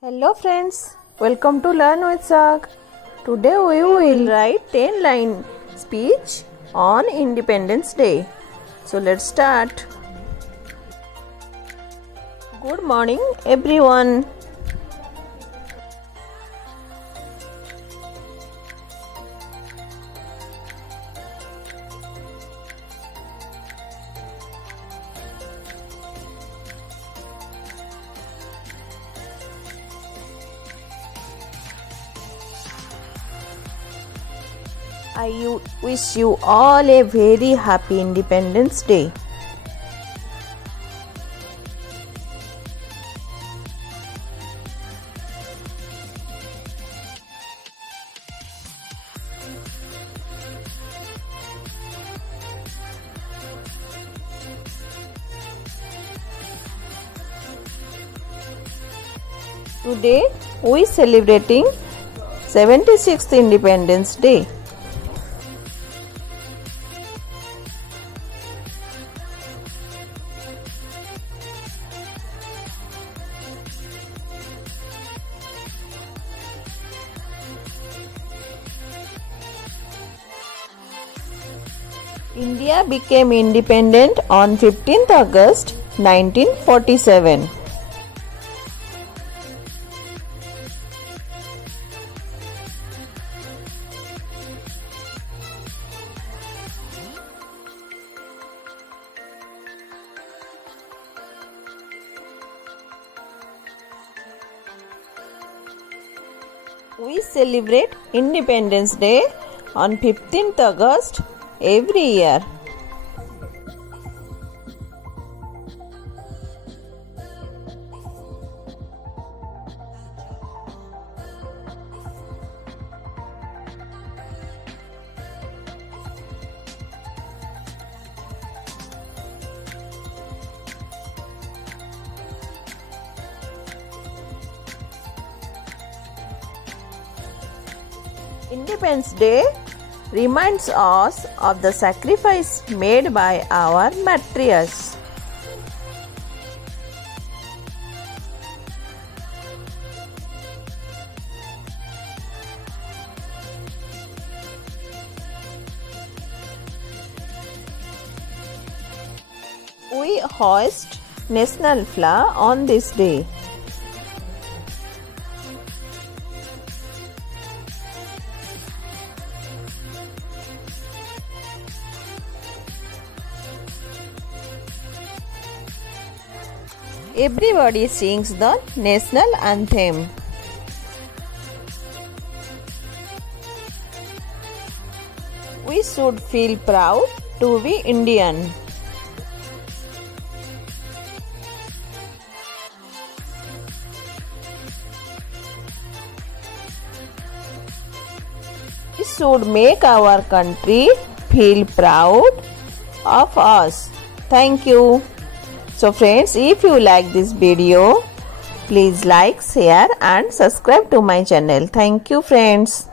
Hello friends, welcome to Learn with Sag. Today we will write 10-line speech on Independence Day. So let's start. Good morning everyone. I wish you all a very happy Independence Day. Today we celebrating 76th Independence Day. India became independent on 15th August 1947. We celebrate Independence Day on 15th August every year. Independence Day reminds us of the sacrifice made by our martyrs. We hoist national flag on this day. Everybody sings the national anthem. We should feel proud to be Indian. We should make our country feel proud of us. Thank you. So friends, if you like this video, please like, share and subscribe to my channel. Thank you friends.